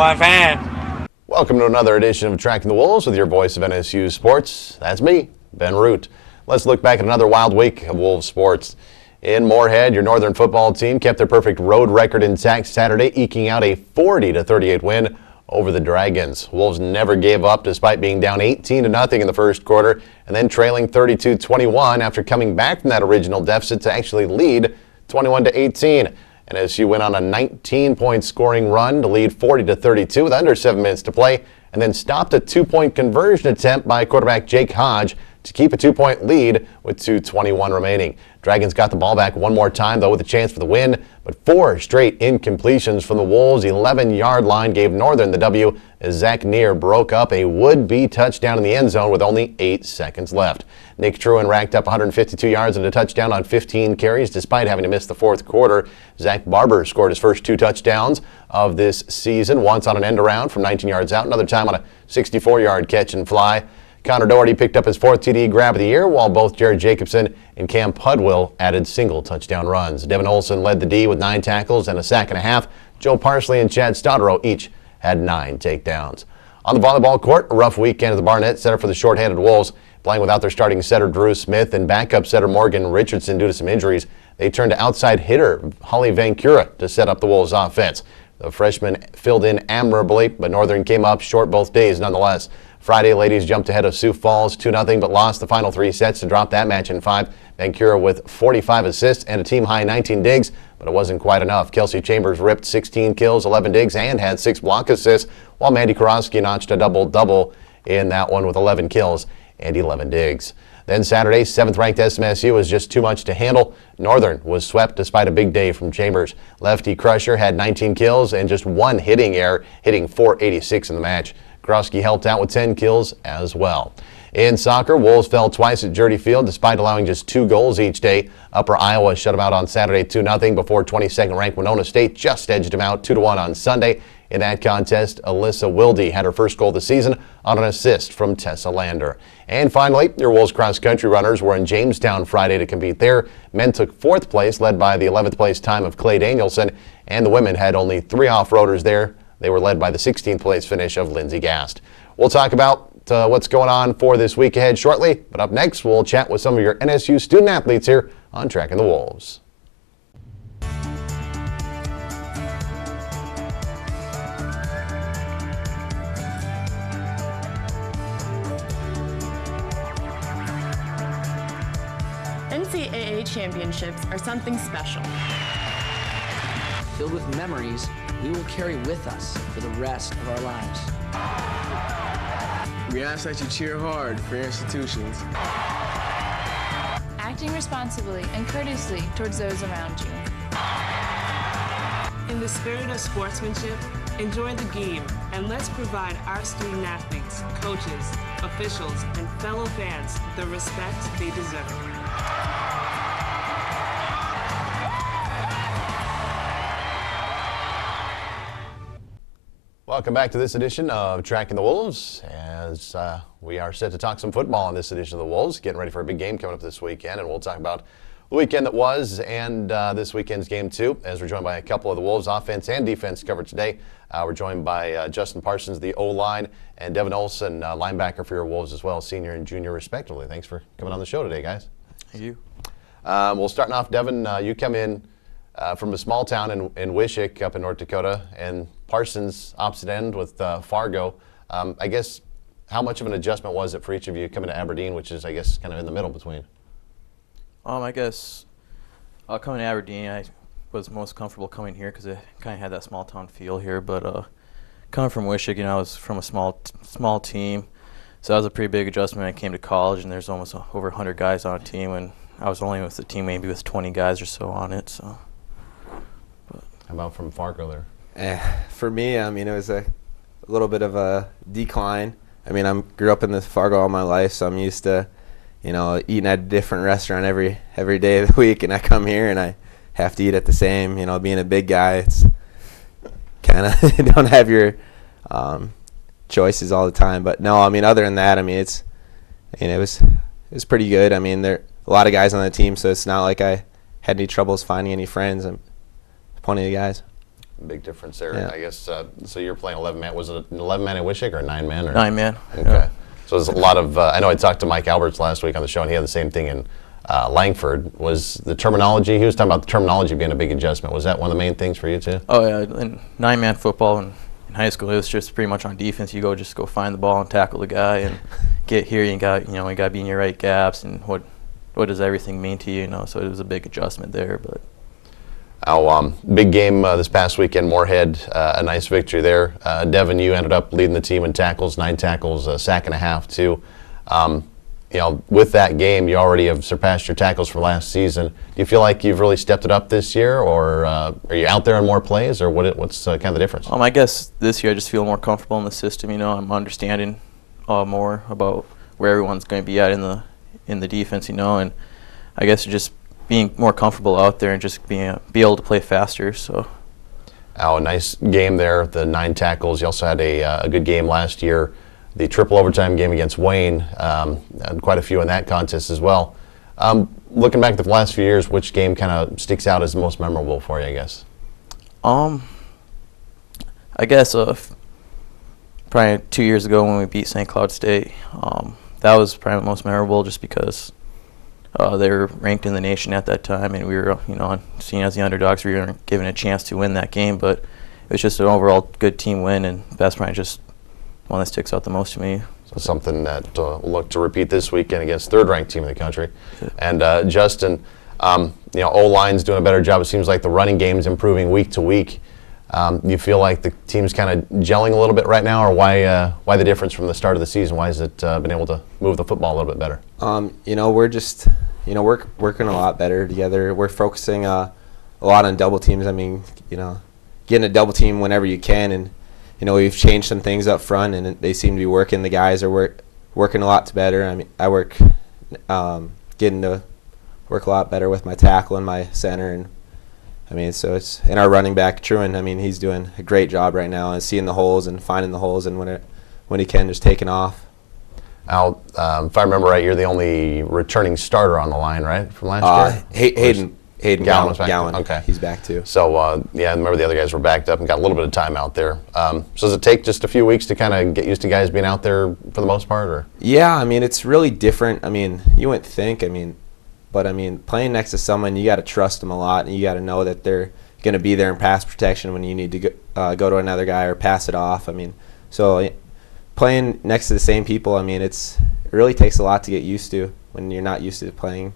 I'm a fan. Welcome to another edition of Tracking the Wolves with your voice of NSU Sports. That's me, Ben Root. Let's look back at another wild week of Wolves sports. In Moorhead, your Northern football team kept their perfect road record intact Saturday, eking out a 40-38 win over the Dragons. Wolves never gave up despite being down 18-0 in the first quarter and then trailing 32-21 after coming back from that original deficit to actually lead 21-18. NSU went on a 19-point scoring run to lead 40-32 with under 7 minutes to play, and then stopped a 2-point conversion attempt by quarterback Jake Hodge to keep a 2-point lead with 2:21 remaining. Dragons got the ball back one more time, though, with a chance for the win, but 4 straight incompletions from the Wolves' 11-yard line gave Northern the W as Zach Neer broke up a would-be touchdown in the end zone with only 8 seconds left. Nick Truin racked up 152 yards and a touchdown on 15 carries despite having to miss the fourth quarter. Zach Barber scored his first 2 touchdowns of this season, once on an end around from 19 yards out, another time on a 64-yard catch and fly. Connor Doherty picked up his 4th TD grab of the year, while both Jared Jacobson and Cam Pudwill added single touchdown runs. Devin Olson led the D with 9 tackles and a sack and a half. Joe Parsley and Chad Stoddero each had 9 takedowns. On the volleyball court, a rough weekend at the Barnett Center for the short-handed Wolves. Playing without their starting setter Drew Smith and backup setter Morgan Richardson due to some injuries, they turned to outside hitter Holly Vancura to set up the Wolves' offense. The freshman filled in admirably, but Northern came up short both days nonetheless. Friday, ladies jumped ahead of Sioux Falls 2-0, but lost the final 3 sets to drop that match in 5. Vancura with 45 assists and a team-high 19 digs, but it wasn't quite enough. Kelsey Chambers ripped 16 kills, 11 digs, and had 6 block assists, while Mandy Korosky notched a double-double in that one with 11 kills and 11 digs. Then Saturday, 7th-ranked SMSU was just too much to handle. Northern was swept despite a big day from Chambers. Lefty Crusher had 19 kills and just 1 hitting error, hitting .486 in the match. Korosky helped out with 10 kills as well. In soccer, Wolves fell twice at Jurdy Field despite allowing just 2 goals each day. Upper Iowa shut them out on Saturday 2-0 before 22nd-ranked Winona State just edged them out 2-1 on Sunday. In that contest, Alyssa Wilde had her first goal of the season on an assist from Tessa Lander. And finally, your Wolves cross-country runners were in Jamestown Friday to compete there. Men took 4th place, led by the 11th place time of Clay Danielson, and the women had only 3 off-roaders there. They were led by the 16th place finish of Lindsey Gast. We'll talk about what's going on for this week ahead shortly, but up next, we'll chat with some of your NSU student athletes here on Tracking the Wolves. NCAA championships are something special. Filled with memories we will carry with us for the rest of our lives. We ask that you cheer hard for your institutions. Acting responsibly and courteously towards those around you. In the spirit of sportsmanship, enjoy the game, and let's provide our student athletes, coaches, officials, and fellow fans the respect they deserve. Welcome back to this edition of Tracking the Wolves, as we are set to talk some football on this edition of the Wolves, getting ready for a big game coming up this weekend, and we'll talk about the weekend that was and this weekend's game too, as we're joined by a couple of the Wolves offense and defense covered today. We're joined by Justin Parsons, the O-line, and Devin Olson, linebacker for your Wolves as well, senior and junior respectively. Thanks for coming on the show today, guys. Thank you. We'll start off, Devin, you come in from a small town in Wishick up in North Dakota, and Parsons opposite end with Fargo. I guess, how much of an adjustment was it for each of you coming to Aberdeen, which is, I guess, kind of in the middle between? I guess coming to Aberdeen, I was most comfortable coming here because it kind of had that small town feel here. But coming from Wishick, I was from a small team. So that was a pretty big adjustment when I came to college, and there's almost over 100 guys on a team, and I was only with the team maybe with 20 guys or so on it. So. How about from Fargo there? For me, I mean, it was a little bit of a decline. I mean, I grew up in the Fargo all my life, so I'm used to, eating at a different restaurant every day of the week, and I come here and I have to eat at the same. Being a big guy, it's kind of don't have your choices all the time. But no, I mean, other than that, I mean, it was pretty good. I mean, there are a lot of guys on the team, so it's not like I had any troubles finding any friends. Plenty of guys. Big difference there, Yeah. I guess. So you're playing 11-man. Was it an 11-man at Wishick or a 9-man? 9-man. Okay. Yeah. So there's a lot of. I know I talked to Mike Alberts last week on the show, and he had the same thing in Langford. Was the terminology? He was talking about the terminology being a big adjustment. Was that one of the main things for you too? Oh yeah, in 9-man football in high school, it was just pretty much on defense. You just go find the ball and tackle the guy, and get here. You got to be in your right gaps, and what does everything mean to you? So it was a big adjustment there, but. Big game this past weekend, Moorhead, a nice victory there. Devin, you ended up leading the team in tackles, 9 tackles, a sack and a half too. With that game, you already have surpassed your tackles from last season. Do you feel like you've really stepped it up this year, or are you out there on more plays, or what's kind of the difference? I guess this year I just feel more comfortable in the system. I'm understanding more about where everyone's going to be at in the defense. And I guess just being more comfortable out there and just be able to play faster. So. A nice game there, the 9 tackles. You also had a good game last year, the triple overtime game against Wayne. Had quite a few in that contest as well. Looking back at the last few years, which game kind of sticks out as the most memorable for you, I guess? I guess probably 2 years ago when we beat St. Cloud State. That was probably the most memorable just because they were ranked in the nation at that time, and we were, seen as the underdogs. We weren't given a chance to win that game, but it was just an overall good team win, and that's probably just one that sticks out the most to me. So something that we'll look to repeat this weekend against third-ranked team in the country. And Justin, O-line's doing a better job. It seems like the running game's improving week to week. You feel like the team's kind of gelling a little bit right now, or why the difference from the start of the season? Why has it been able to move the football a little bit better? We're just, we're working a lot better together. We're focusing a lot on double teams. I mean, getting a double team whenever you can, and we've changed some things up front, and they seem to be working. The guys are working a lot better. I mean, I getting to work a lot better with my tackle and my center, and I mean, so it's in our running back Truman. I mean, he's doing a great job right now and seeing the holes and finding the holes, and when he can, just taking off. Al, if I remember right, you're the only returning starter on the line, right, from last year? Hayden Gowan was back. Gowan. Okay, he's back too. So I remember the other guys were backed up and got a little bit of time out there. So does it take just a few weeks to kind of get used to guys being out there for the most part, or? Yeah, I mean, it's really different. I mean, you wouldn't think. But playing next to someone, you got to trust them a lot, and you got to know that they're going to be there in pass protection when you need to go to another guy or pass it off. So playing next to the same people, it really takes a lot to get used to when you're not used to playing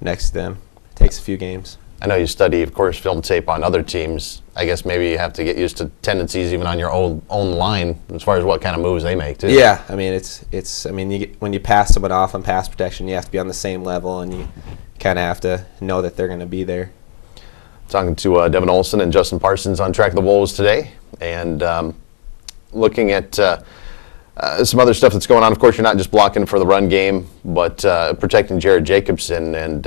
next to them. It takes a few games. I know you study, of course, film tape on other teams. I guess maybe you have to get used to tendencies even on your own line as far as what kind of moves they make too. Yeah, when you pass someone off on pass protection, you have to be on the same level, and you kind of have to know that they're going to be there. Talking to Devin Olson and Justin Parsons on Track the Wolves today, and looking at some other stuff that's going on. Of course, you're not just blocking for the run game, but protecting Jared Jacobson, and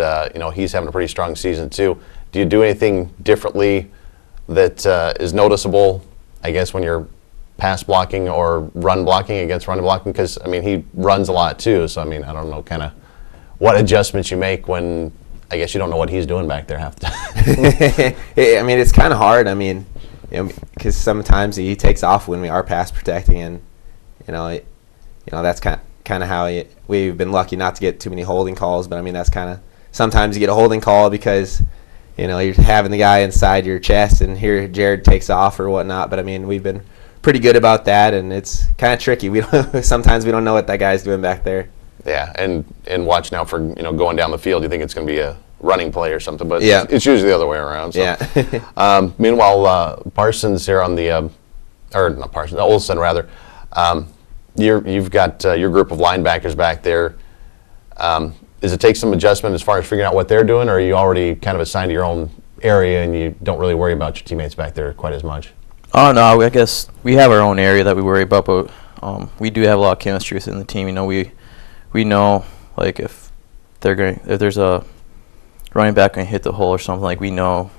he's having a pretty strong season too. Do you do anything differently that is noticeable, I guess, when you're pass blocking or run blocking against run blocking? Because he runs a lot too, so I don't know kind of what adjustments you make when I guess you don't know what he's doing back there half the time. It's kind of hard. Because sometimes he takes off when we are pass protecting, and that's kind of how we've been lucky not to get too many holding calls. But that's kind of sometimes you get a holding call because you're having the guy inside your chest, and here Jared takes off or whatnot. But we've been pretty good about that, and it's kind of tricky. Sometimes we don't know what that guy's doing back there. Yeah, and watch now for going down the field. You think it's going to be a running play or something, but yeah, it's usually the other way around. So. Yeah. Meanwhile, Parsons here on the, or not Parsons, Olson rather. You've got your group of linebackers back there. Does it take some adjustment as far as figuring out what they're doing, or are you already kind of assigned to your own area and you don't really worry about your teammates back there quite as much? Oh no, I guess we have our own area that we worry about, but we do have a lot of chemistry within the team. You know, we know like if there's a running back going to hit the hole or something, like we know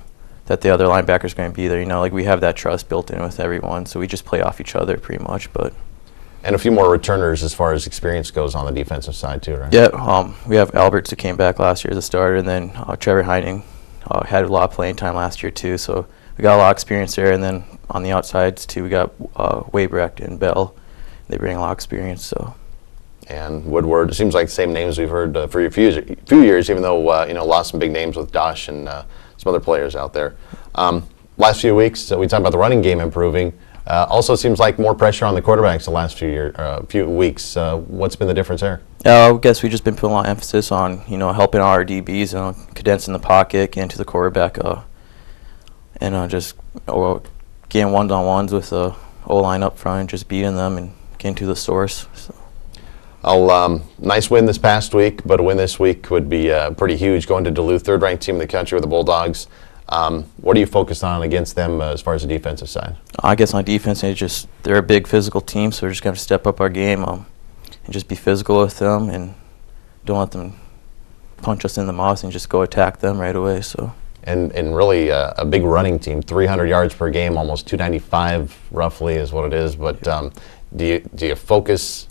that the other linebacker's going to be there. You know, like we have that trust built in with everyone, so we just play off each other pretty much. But and a few more returners as far as experience goes on the defensive side too, right? yeah, we have Alberts who came back last year as a starter, and then Trevor Heining had a lot of playing time last year too. So we got a lot of experience there, and then on the outsides too, we got Wabrecht and Bell. They bring a lot of experience. So. And Woodward, it seems like the same names we've heard for a few years, even though lost some big names with Dosh and some other players out there. Last few weeks, we talked about the running game improving. Also seems like more pressure on the quarterbacks the last few weeks. What's been the difference there? I guess we've just been putting a lot of emphasis on helping our DBs, condensing the pocket, getting to the quarterback, and just getting one-on-ones with the O-line up front and just beating them and getting to the source. So. Nice win this past week, but a win this week would be pretty huge. Going to Duluth, third-ranked team in the country with the Bulldogs. What are you focused on against them as far as the defensive side? I guess on defense, they're a big physical team, so we're just going to step up our game and just be physical with them and don't let them punch us in the mouth and just go attack them right away. So. And really a big running team, 300 yards per game, almost 295 roughly is what it is. But do you focus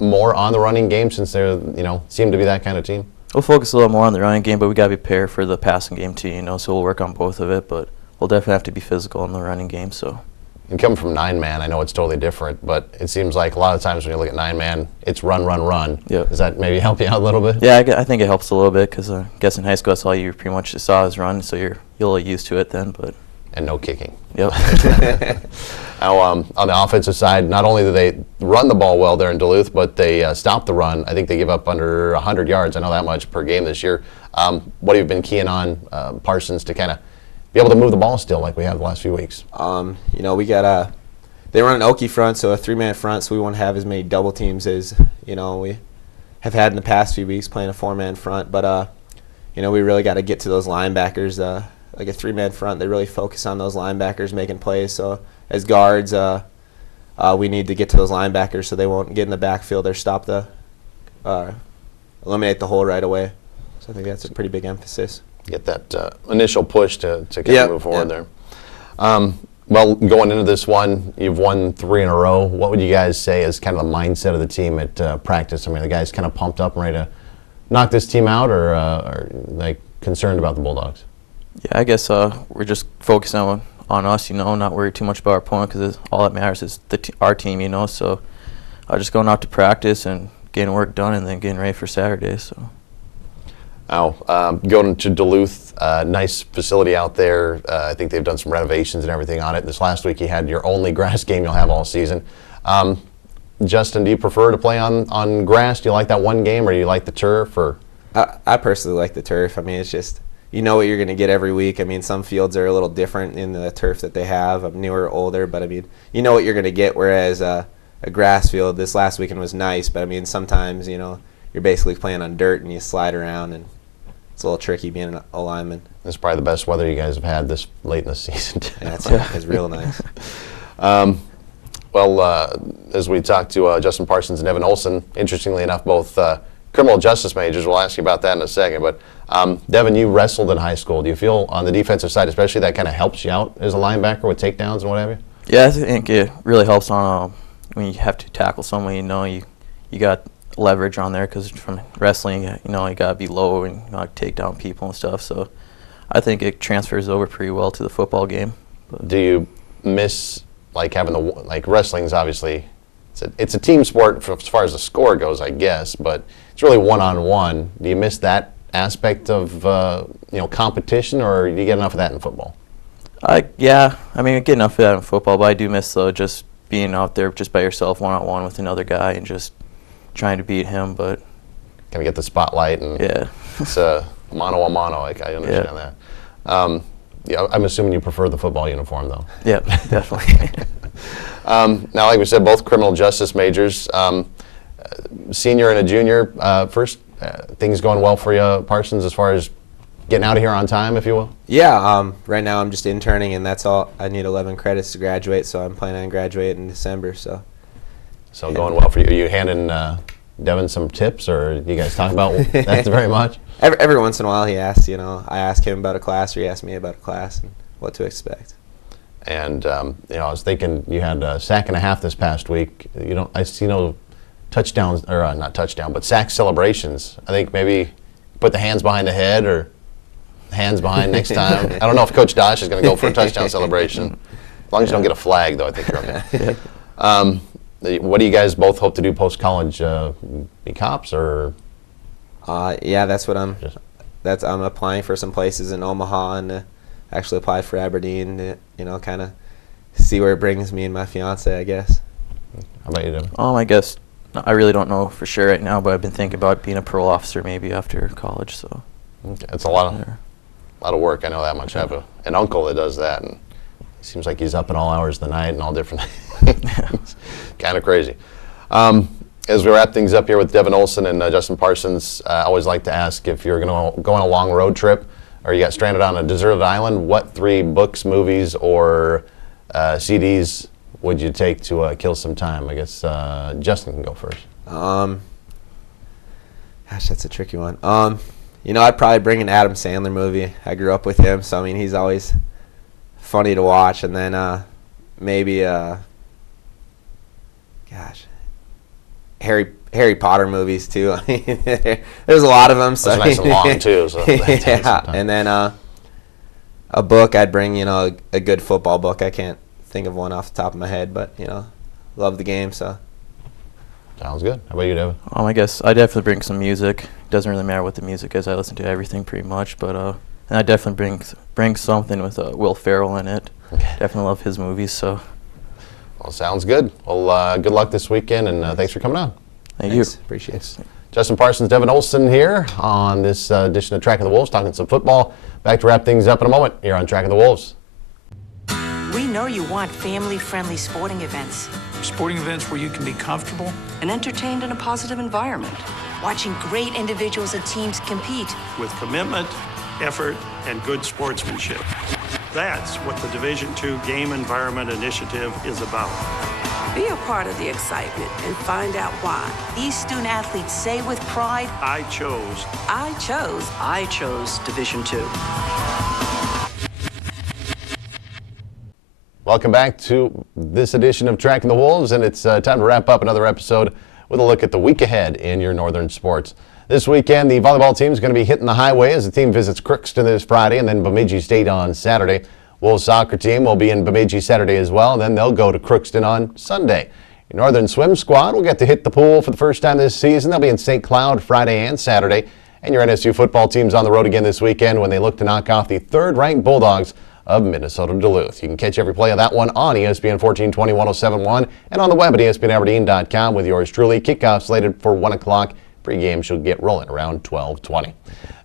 more on the running game since they're seem to be that kind of team? We'll focus a little more on the running game, but we got to be prepared for the passing game too. So we'll work on both of it, but we'll definitely have to be physical in the running game. So. And coming from 9-man, I know it's totally different, but it seems like a lot of times when you look at 9-man, it's run, run, run. Yep. Does that maybe help you out a little bit? Yeah, I think it helps a little bit because I guess in high school that's all you pretty much saw is run, so you're used to it then. But. And no kicking. Yep. Now, on the offensive side, not only do they run the ball well there in Duluth, but they stop the run. I think they give up under 100 yards. I know that much per game this year. What have you been keying on Parsons to kind of be able to move the ball still like we have the last few weeks? We got they run an Okie front, so a 3-man front, so we won't have as many double teams as we have had in the past few weeks playing a 4-man front. But we really got to get to those linebackers. Like a 3-man front, they really focus on those linebackers making plays. So as guards, we need to get to those linebackers so they won't get in the backfield or stop eliminate the hole right away. So I think that's a pretty big emphasis. Get that initial push to kind of move forward there. Well, going into this one, you've won 3 in a row. What would you guys say is kind of the mindset of the team at practice? I mean, the guys kind of pumped up and ready to knock this team out, or like concerned about the Bulldogs? Yeah, I guess we're just focusing on us, not worry too much about our opponent because all that matters is our team, So just going out to practice and getting work done and then getting ready for Saturday. So. Now, going to Duluth, nice facility out there. I think they've done some renovations and everything on it. This last week you had your only grass game you'll have all season. Justin, do you prefer to play on grass? Do you like that one game, or do you like the turf? Or I personally like the turf. I mean, it's just you know what you're going to get every week. I mean, some fields are a little different in the turf that they have. I'm newer, older, but I mean, you know what you're going to get. Whereas a grass field this last weekend was nice, but I mean, sometimes you're basically playing on dirt and you slide around, and it's a little tricky being an O-lineman. This is probably the best weather you guys have had this late in the season. Yeah, it's real nice. As we talked to Justin Parsons and Devin Olson, interestingly enough, both criminal justice majors. We'll ask you about that in a second. But Devin, you wrestled in high school. Do you feel on the defensive side, especially, that kind of helps you out as a linebacker with takedowns and what have you? Yeah, I think it really helps on when you have to tackle someone. You got leverage on there because from wrestling, you got to be low and take down people and stuff. So I think it transfers over pretty well to the football game. But do you miss having wrestling's obviously it's a team sport as far as the score goes, I guess, but it's really one-on-one. Do you miss that aspect of competition, or do you get enough of that in football? Yeah, I mean, I get enough of that in football, but I do miss just being out there just by yourself, one-on-one with another guy, and just trying to beat him. But kind of get the spotlight, and it's mano a mano. I understand that. I'm assuming you prefer the football uniform, though. Yep, definitely. Now, like we said, both criminal justice majors. Senior and a junior. First, things going well for you, Parsons, as far as getting out of here on time, if you will? Yeah, right now I'm just interning, and that's all. I need 11 credits to graduate, so I'm planning on graduating in December. So Going well for you. Are you handing Devin some tips, or do you guys talk about that very much? Every once in a while he asks, I ask him about a class, or he asks me about a class and what to expect. And, I was thinking you had a sack and a half this past week. I see no touchdowns, or not touchdown, but sack celebrations. I think maybe put the hands behind the head or hands behind next time. I don't know if Coach Dosh is going to go for a touchdown celebration. As long as you don't get a flag, though, I think you're okay. What do you guys both hope to do post-college? Be cops or? Yeah, that's what I'm applying for some places in Omaha and actually apply for Aberdeen to, kind of see where it brings me and my fiance, I guess. How about you, Devin? I guess I really don't know for sure right now, but I've been thinking about being a parole officer maybe after college. So okay. It's a lot of work. I know that much. I have an uncle that does that, and it seems like he's up at all hours of the night and all different things. Kind of crazy. As we wrap things up here with Devin Olson and Justin Parsons, I always like to ask if you're going to go on a long road trip or you got stranded on a deserted island, what 3 books, movies, or CDs would you take to kill some time? I guess Justin can go first. Gosh, that's a tricky one. I'd probably bring an Adam Sandler movie. I grew up with him, so he's always funny to watch. And then maybe, Harry Potter movies too. There's a lot of them. So nice and long too. So yeah, and then a book. I'd bring a good football book. I can't think of one off the top of my head, but love the game. So sounds good. How about you, Devin? I guess I definitely bring some music. Doesn't really matter what the music is. I listen to everything pretty much, but and I definitely bring something with Will Ferrell in it. Okay. Definitely love his movies. So. Well, sounds good. Well, good luck this weekend, and thanks for coming on. Thanks. You. Appreciate it. Justin Parsons, Devin Olson here on this edition of Tracking the Wolves, talking some football. Back to wrap things up in a moment here on Tracking the Wolves. We know you want family-friendly sporting events. Sporting events where you can be comfortable and entertained in a positive environment. Watching great individuals and teams compete. with commitment, effort, and good sportsmanship. That's what the Division II Game Environment Initiative is about. Be a part of the excitement and find out why. These student athletes say with pride, I chose Division II. Welcome back to this edition of Tracking the Wolves, and it's time to wrap up another episode with a look at the week ahead in your Northern sports. This weekend, the volleyball team is going to be hitting the highway as the team visits Crookston this Friday and then Bemidji State on Saturday. Wolves soccer team will be in Bemidji Saturday as well, and then they'll go to Crookston on Sunday. Your Northern swim squad will get to hit the pool for the first time this season. They'll be in St. Cloud Friday and Saturday. And your NSU football team's on the road again this weekend when they look to knock off the third-ranked Bulldogs of Minnesota Duluth. You can catch every play of that one on ESPN 1420 1071 and on the web at ESPNAberdeen.com with yours truly. Kickoff slated for 1 o'clock. Pre-game should get rolling around 12:20.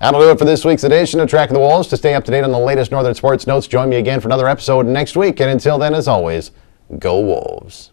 That'll do it for this week's edition of Tracking the Wolves. To stay up to date on the latest Northern sports notes, join me again for another episode next week. And until then, as always, go Wolves.